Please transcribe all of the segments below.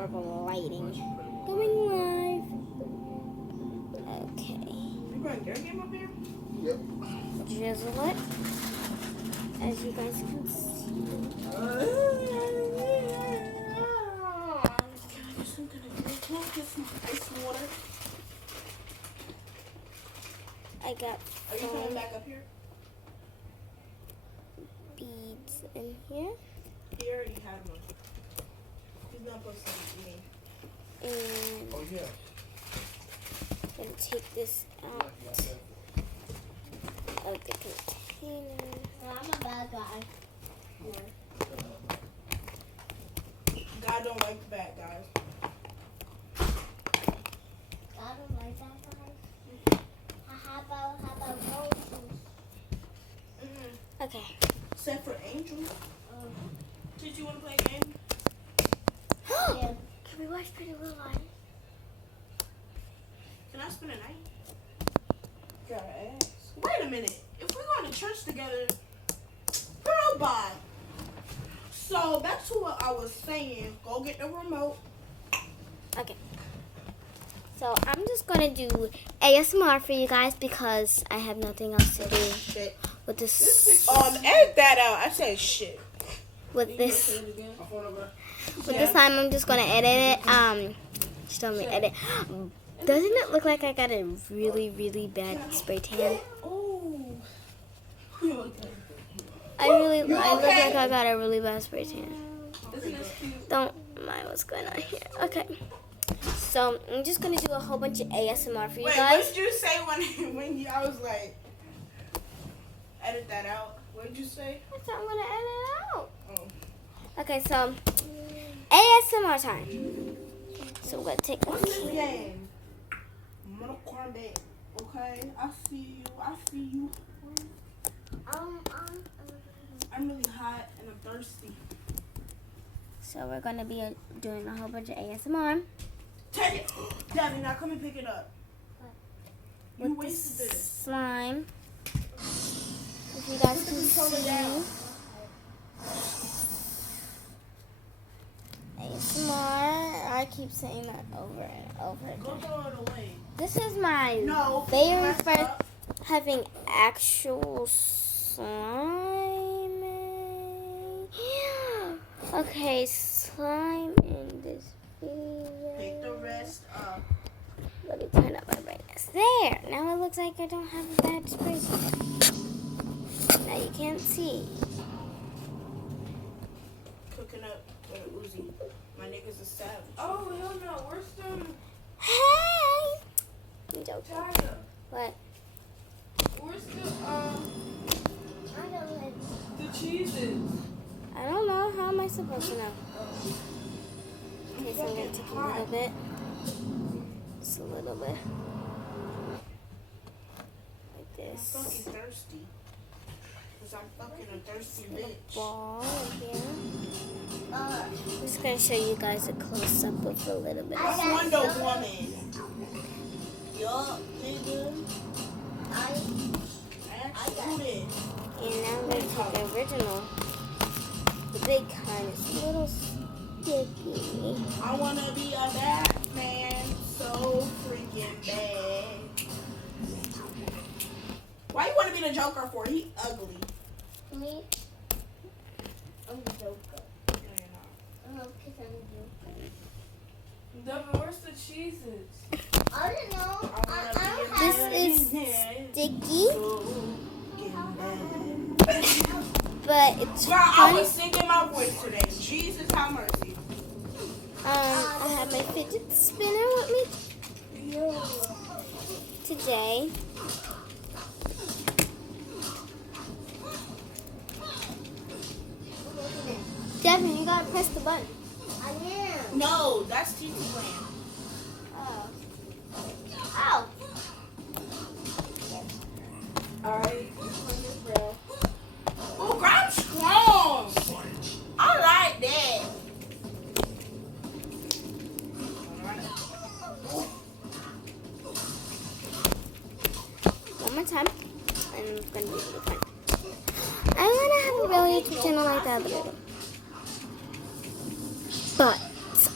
horrible lighting. Going live. Okay. You playing their game up here? Yep. Drizzle it. As you guys can see. Can I get something to drink? Can I get some ice water? I got Are you coming back up here? beads in here. He already had one. He's not supposed to be eating. And Oh, yeah. I'm going to take this out of the container. I'm a bad guy. God don't like the bad guys. I don't like that guy. How about roses? Okay. Except for Angel. Did you want to play a game? Yeah. Can we watch Pretty Little Liars? Can I spend a night? Gotta ask. Wait a minute. If we're going to church together, girl, bye. So back to what I was saying. Go get the remote. Okay. So I'm just gonna do ASMR for you guys because I have nothing else to do Shit. with this. Edit that out. I said shit. With this. My phone number? With this time, I'm just gonna edit it. Just told me to edit. Doesn't it look like I got a really, really bad spray tan? Oh. I look like I got a really bad spray tan. Isn't this cute? Don't mind what's going on here. Okay. So I'm just gonna do a whole bunch of ASMR for you Wait, what guys. did you say when I was like, edit that out? What did you say? I said I'm gonna edit it out. Oh. Okay, so ASMR time. So we're gonna take What's this game? Mortal Kombat. Okay, I see you. I'm really hot and I'm thirsty. So we're gonna be doing a whole bunch of ASMR. Take it! Daddy, now come and pick it up. You With wasted this. slime. If you guys Put the can controller see. down. ASMR. I keep saying that over and over Go again. throw it away. This is my No. very messed first up. having actual slime. Okay, slime in this video. Pick the rest up. Let me turn up my brightness. There! Now it looks like I don't have a bad spray tan. Now you can't see. Cooking up with a Uzi. My niggas is savage. Oh, hell no. Where's the Hey! I'm joking. Tyler? What? Where's I don't like the cheeses? I don't know. How am I supposed to know? Okay, so I'm going to take a little bit. Just a little bit. Like I'm this. fucking thirsty. Because I'm fucking a thirsty bitch. Ball right here. I'm just going to show you guys a close-up of a little bit. I'm Wonder Woman. Yup, nigga. I actually do this. And now I'm going to take the original. The big kind is a little sticky. I want to be a Batman so freaking bad. Why you want to be the Joker for? He ugly. me. I'm the Joker. No, you're not. Because I'm the Joker. Devin, where's the cheeses? I don't know. I I wanna don't be a This have is Batman sticky, so freaking bad. but it's Girl, I fun. was singing my voice today. Jesus, have mercy. I have my fidget spinner with me today. Devin, you gotta press the button. I am. No, that's TT playing. Oh. Ow. Alright. Oh, grab strong. I like that. One more time, and it's gonna be really fun. I wanna have a real YouTube channel like that, but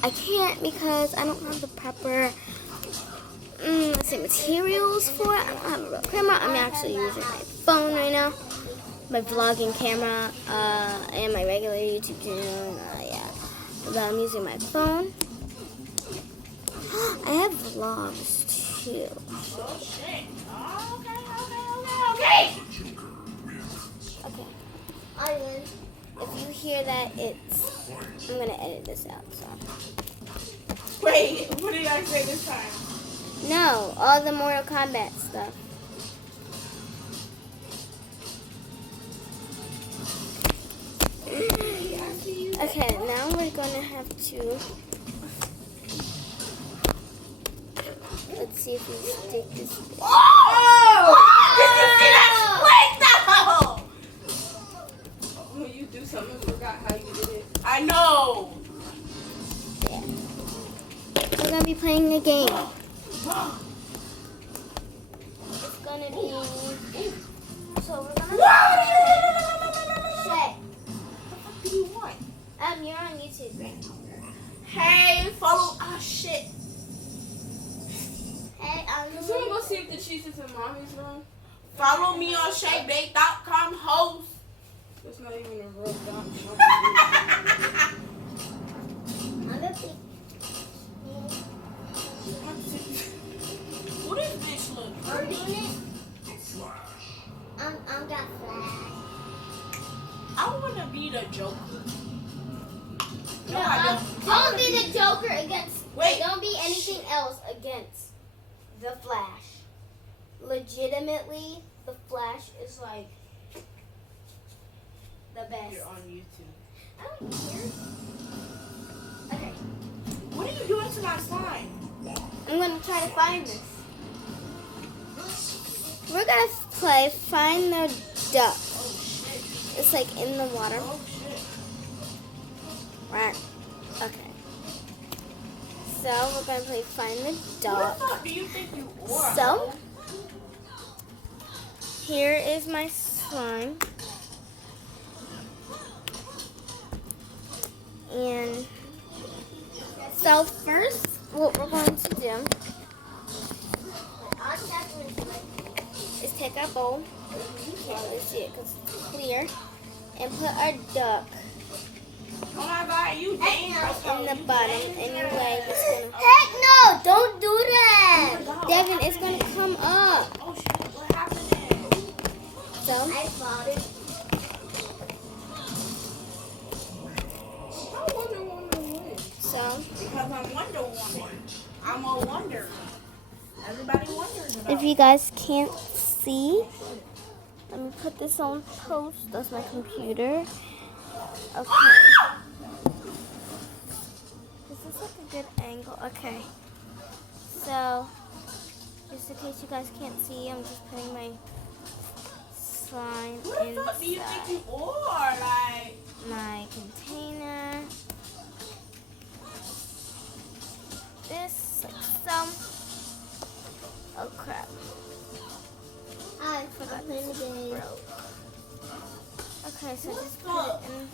I can't because I don't have the proper let's say materials for it. I don't have a real camera. I'm actually using my phone right now, my vlogging camera, and my regular YouTube channel. Yeah, but I'm using my phone. I have vlogs too. Oh shit. Okay. Okay. If you hear that, I'm gonna edit this out. So. Wait, what did I say this time? No, all the Mortal Kombat stuff. Okay, now we're gonna have to. Let's see if we stick this. Oh! Did you see that split though? When you do something, I forgot how you did it. I know. Yeah. We're gonna be playing a game. It's gonna be. So we're gonna. Shay, What do you want? you're on YouTube, right? Hey, follow. Ah, shit. Hey, Can someone go see if the cheese is in mommy's room? Follow me on shaybake.com host. It's not even a real dot. Who this bitch look? I'm got flash. I wanna be the Joker. No, I don't. don't be the Joker against. Wait. Don't be anything else against the Flash. Legitimately, the Flash is like the best. You're on YouTube. I don't care. Okay, What are you doing to my slime? I'm gonna try to find this. We're gonna play Find the Duck. Oh shit. It's like in the water. Oh shit. Right. Okay. So we're gonna play Find the Who the Duck. fuck do you think you are? So here is my slime. And so first, what we're going to do is take our bowl. You can't really see it because it's clear. And put our duck Oh my god, you dangerous. in the bottom. Anyway, it's gonna. Heck no! Don't do that! Devin, it's gonna come up. Oh shit, what happened then? So I fought it. I wonder when. so Because I'm Wonder Woman. I'm a wonder. Everybody wonders about if you guys can't see, let me put this on post. That's my computer. Okay. Is this like a good angle? Okay. So, just in case you guys can't see, I'm just putting my slime Who the fuck do you think inside you are? Like, my container. This, like so. Oh crap. I forgot the game. Broke. Okay, so just put it in the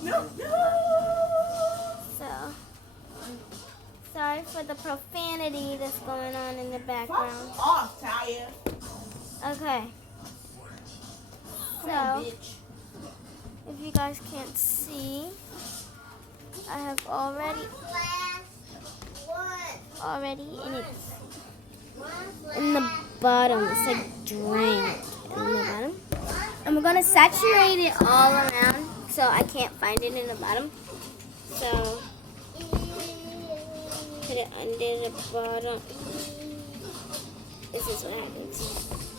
container. no. So, sorry for the profanity that's going on in the background. Fuck off, Taya. Okay. Come on, So, bitch. if you guys can't see, I have already, and it's in the bottom. It's like drained in the bottom. And we're gonna saturate it all around so I can't find it in the bottom. So, put it under the bottom. This is what happens.